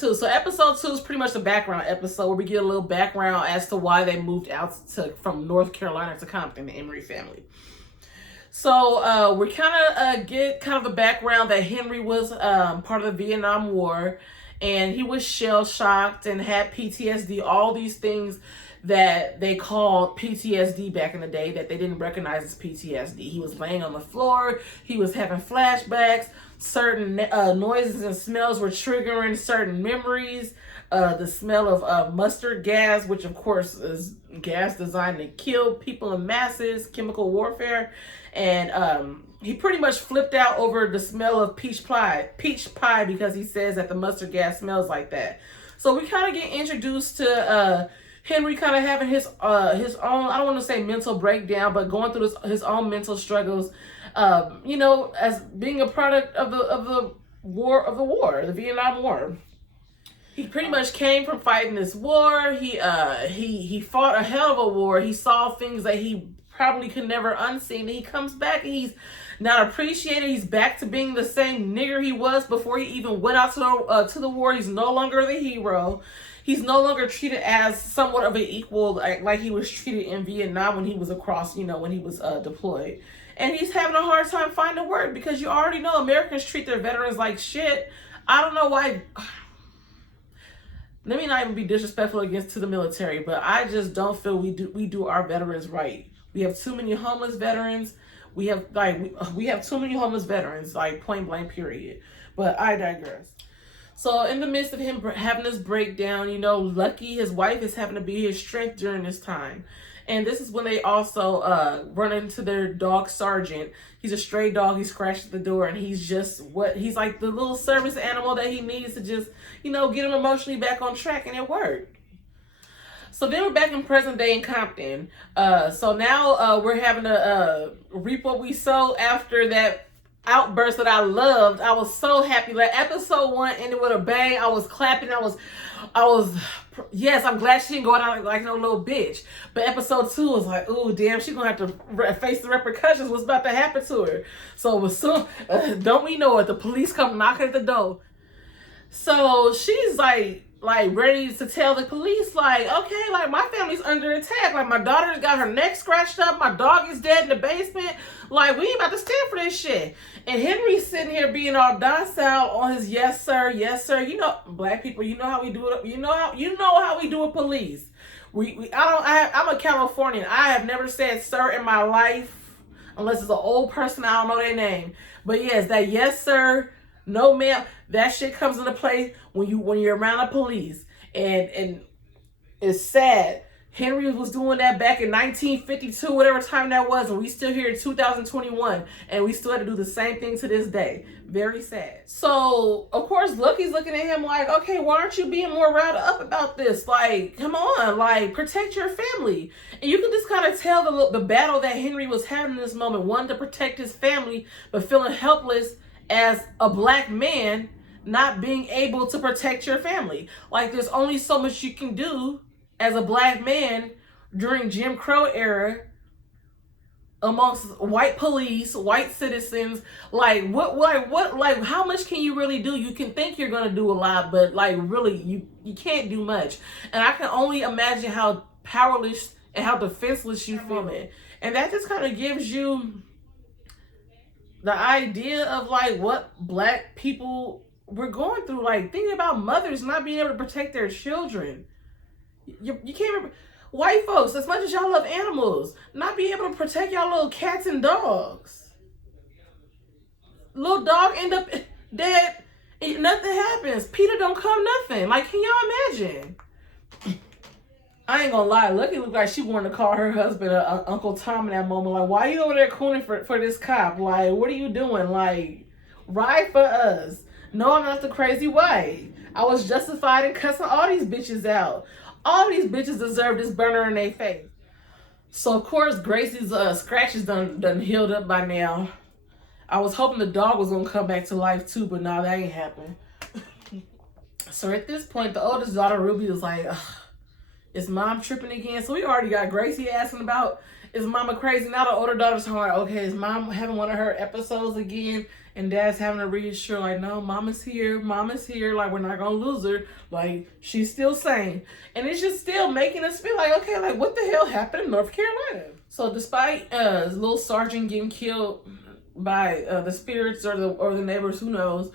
So episode 2 is pretty much the background episode where we get a little background as to why they moved out from North Carolina to Compton, the Emory family. So we kind of get kind of the background that Henry was part of the Vietnam War, and he was shell shocked and had PTSD, all these things that they called PTSD back in the day that they didn't recognize as PTSD. He was laying on the floor, he was having flashbacks, certain noises and smells were triggering certain memories. The smell of mustard gas, which of course is gas designed to kill people in masses, chemical warfare. And he pretty much flipped out over the smell of peach pie because he says that the mustard gas smells like that. So we kind of get introduced to Henry kind of having his own, I don't want to say mental breakdown, but going through his own mental struggles, as being a product of the war, the Vietnam War. He pretty much came from fighting this war. He fought a hell of a war. He saw things that he probably could never unseen. And he comes back and he's not appreciated. He's back to being the same nigger he was before he even went out to the war. He's no longer the hero. He's no longer treated as somewhat of an equal like he was treated in Vietnam when he was across, when he was deployed. And he's having a hard time finding work because you already know Americans treat their veterans like shit. I don't know why. Let me not even be disrespectful to the military, but I just don't feel we do our veterans right. We have too many homeless veterans. We have too many homeless veterans, like point blank period. But I digress. So in the midst of him having this breakdown, lucky his wife is having to be his strength during this time. And this is when they also run into their dog Sergeant. He's a stray dog. He scratched at the door, and he's like the little service animal that he needs to just, get him emotionally back on track, and it worked. So then we're back in present day in Compton. So now we're having to reap what we sow after that outburst that I loved. I was so happy. Like episode 1 ended with a bang. I was clapping. I was yes, I'm glad she didn't go out like no little bitch. But episode 2 was like, ooh, damn, she's gonna have to face the repercussions. What's about to happen to her? So as soon, don't we know it? The police come knocking at the door. So she's like ready to tell the police, okay, my family's under attack. My daughter's got her neck scratched up. My dog is dead in the basement. We ain't about to stand for this shit. And Henry's sitting here being all docile on his yes sir. Black people, you know how we do it. You know how we do with police. I'm a Californian. I have never said sir in my life unless it's an old person I don't know their name. But yes, that yes sir, no ma'am, that shit comes into play when you're around the police. And it's sad. Henry was doing that back in 1952, whatever time that was, and we still here in 2021, and we still had to do the same thing to this day. Very sad. So, of course, Lucky's looking at him like, okay, why aren't you being more riled up about this? Come on, protect your family. And you can just kind of tell the battle that Henry was having in this moment, wanting to protect his family, but feeling helpless as a black man, not being able to protect your family. There's only so much you can do as a black man during Jim Crow era amongst white police, white citizens. How much can you really do? You can think you're gonna do a lot, but really you can't do much. And I can only imagine how powerless and how defenseless you feel. And that just kind of gives you the idea of what black people were going through. Thinking about mothers not being able to protect their children. You can't remember. White folks, as much as y'all love animals, not being able to protect y'all little cats and dogs. Little dog end up dead and nothing happens. Peter don't come nothing. Can y'all imagine? I ain't gonna lie, Lucky looked like she wanted to call her husband Uncle Tom in that moment. Why are you over there cooning for this cop? What are you doing? Ride for us. No, I'm not the crazy wife. I was justified in cussing all these bitches out. All these bitches deserve this burner in their face. So, of course, Gracie's scratches done healed up by now. I was hoping the dog was going to come back to life, too, but no, that ain't happened. So, at this point, the oldest daughter, Ruby, was like, is mom tripping again? So, we already got Gracie asking about Is mama crazy? Now the older daughter's like, okay, is mom having one of her episodes again? And dad's having to reassure, like, no, mama's here, like, we're not gonna lose her, like, she's still sane. And it's just still making us feel like, okay, like, what the hell happened in North Carolina? So despite little sergeant getting killed by the spirits or the neighbors, who knows,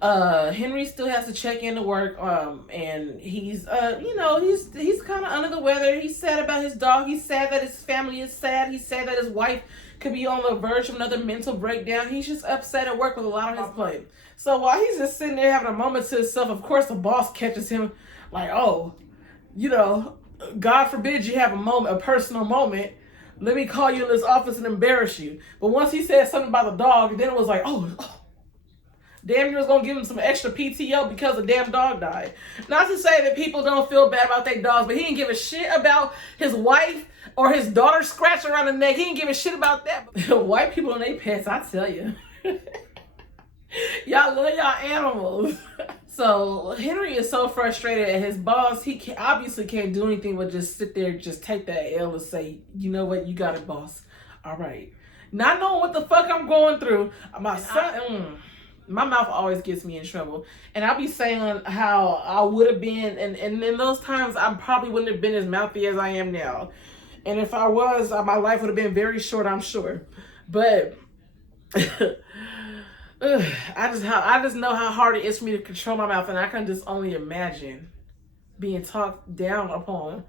Henry still has to check into work, and he's he's kind of under the weather. He's sad about his dog. He's sad that his family is sad. He's sad that his wife could be on the verge of another mental breakdown. He's just upset at work with a lot on his plate. So while he's just sitting there having a moment to himself, of course the boss catches him like, oh, God forbid you have a personal moment. Let me call you in this office and embarrass you. But once he said something about the dog, then it was like, oh, damn near was going to give him some extra PTO because the damn dog died. Not to say that people don't feel bad about their dogs, but he didn't give a shit about his wife or his daughter scratching around the neck. He didn't give a shit about that. White people and their pets, I tell you. Y'all love y'all animals. So Henry is so frustrated at his boss. He obviously can't do anything but just sit there, just take that L and say, you know what, you got it, boss. All right. Not knowing what the fuck I'm going through. My son... my mouth always gets me in trouble. And I'll be saying how I would have been, and in those times, I probably wouldn't have been as mouthy as I am now. And if I was, my life would have been very short, I'm sure. But I just know how hard it is for me to control my mouth, and I can just only imagine being talked down upon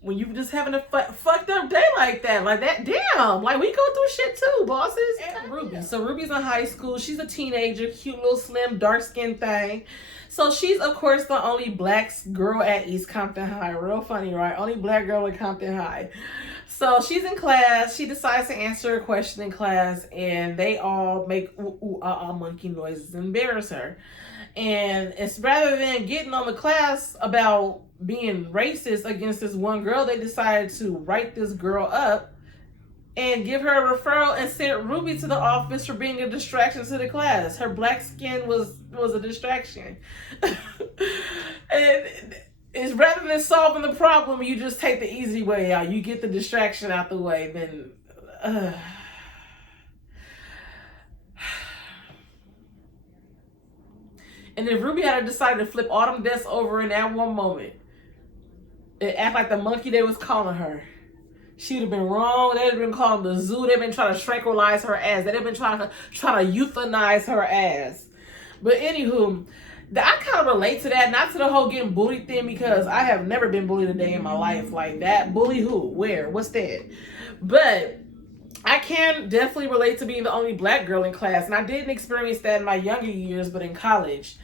when you just having a fucked up day like that. Damn, like, we go through shit too, bosses. And Ruby. So Ruby's in high school. She's a teenager, cute little slim, dark-skinned thing. So she's, of course, the only black girl at East Compton High. Real funny, right? Only black girl at Compton High. So she's in class. She decides to answer a question in class, and they all make monkey noises and embarrass her. And it's rather than getting on the class about being racist against this one girl, they decided to write this girl up and give her a referral and sent Ruby to the office for being a distraction to the class. Her black skin was a distraction. And it's rather than solving the problem, you just take the easy way out. You get the distraction out the way, then and then Ruby had to decide to flip all them desks over in that one moment. And act like the monkey they was calling her. She'd have been wrong. They'd have been calling the zoo. They've been trying to tranquilize her ass. They'd have been trying to euthanize her ass. But anywho, I kind of relate to that. Not to the whole getting bullied thing, because I have never been bullied a day in my life like that. Bully who? Where? What's that? But I can definitely relate to being the only black girl in class. And I didn't experience that in my younger years, but in college.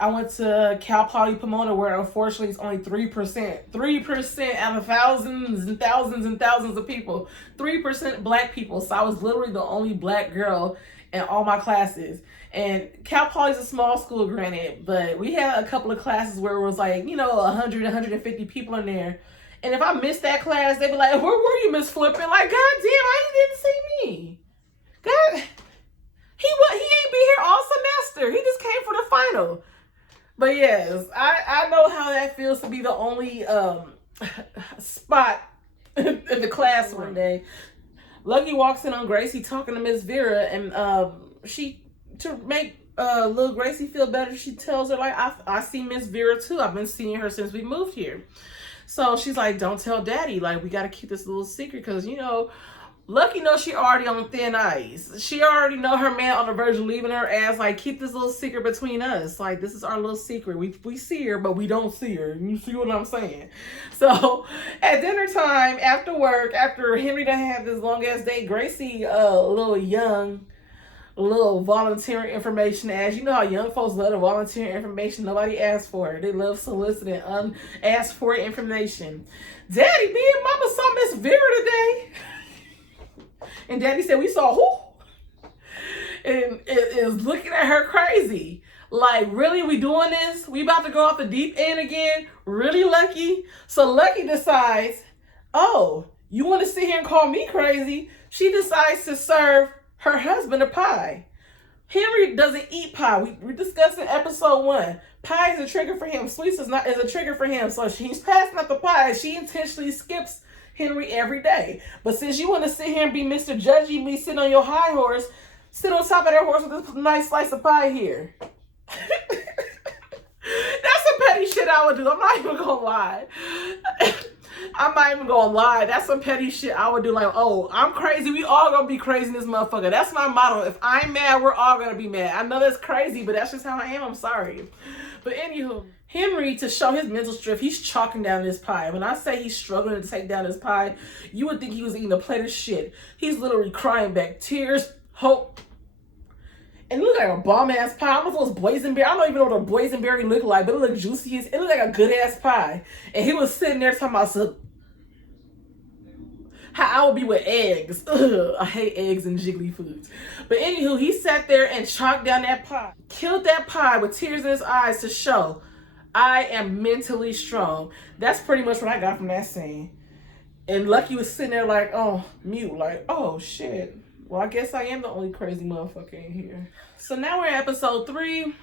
I went to Cal Poly Pomona, where unfortunately it's only 3%. 3% out of thousands and thousands and thousands of people. 3% black people. So I was literally the only black girl in all my classes. And Cal Poly's a small school, granted, but we had a couple of classes where it was like, 100, 150 people in there. And if I missed that class, they'd be like, where were you, Miss Flippin'? Like, God damn, how you didn't see me? God, he ain't be here all semester. He just came for the final. But yes, I know how that feels to be the only spot in the class one day. Lucky walks in on Gracie talking to Miss Vera, and to make little Gracie feel better, she tells her, like, I see Miss Vera too. I've been seeing her since we moved here. So she's like, don't tell Daddy. Like, we got to keep this little secret, because, Lucky knows she already on thin ice. She already know her man on the verge of leaving her ass. Like, keep this little secret between us. Like, this is our little secret. We see her, but we don't see her. You see what I'm saying? So, at dinner time, after work, after Henry done had this long-ass day, Gracie, little volunteering information as. You know how young folks love to volunteer information nobody asked for. They love soliciting unasked for information. Daddy, me and Mama saw Miss Vera today. And Daddy said, we saw who? And it is looking at her crazy. Like, really, we doing this? We about to go off the deep end again? Really, Lucky? So Lucky decides, oh, you want to sit here and call me crazy? She decides to serve her husband a pie. Henry doesn't eat pie. We discussed in episode 1. Pie is a trigger for him. Sweets is a trigger for him. So she's passing out the pie. She intentionally skips Henry every day. But since you want to sit here and be Mr. Judgy, me sitting on your high horse, sit on top of that horse with this nice slice of pie here. That's some petty shit I would do. I'm not even gonna lie. I'm not even gonna lie. That's some petty shit I would do. Like, oh, I'm crazy. We all gonna be crazy in this motherfucker. That's my motto. If I'm mad, we're all gonna be mad. I know that's crazy, but that's just how I am. I'm sorry. But anywho, Henry, to show his mental strength, he's chalking down this pie. When I say he's struggling to take down this pie, you would think he was eating a plate of shit. He's literally crying back tears, hope. And it looked like a bomb-ass pie. I don't know if it was boysenberry. I don't even know what a boysenberry looked like, but it looked juicy. It looked like a good-ass pie. And he was sitting there talking about how I would be with eggs. Ugh, I hate eggs and jiggly foods. But anywho, he sat there and chalked down that pie. Killed that pie with tears in his eyes to show I am mentally strong. That's pretty much what I got from that scene. And Lucky was sitting there like, oh, mute. Like, oh, shit. Well, I guess I am the only crazy motherfucker in here. So now we're at episode 3.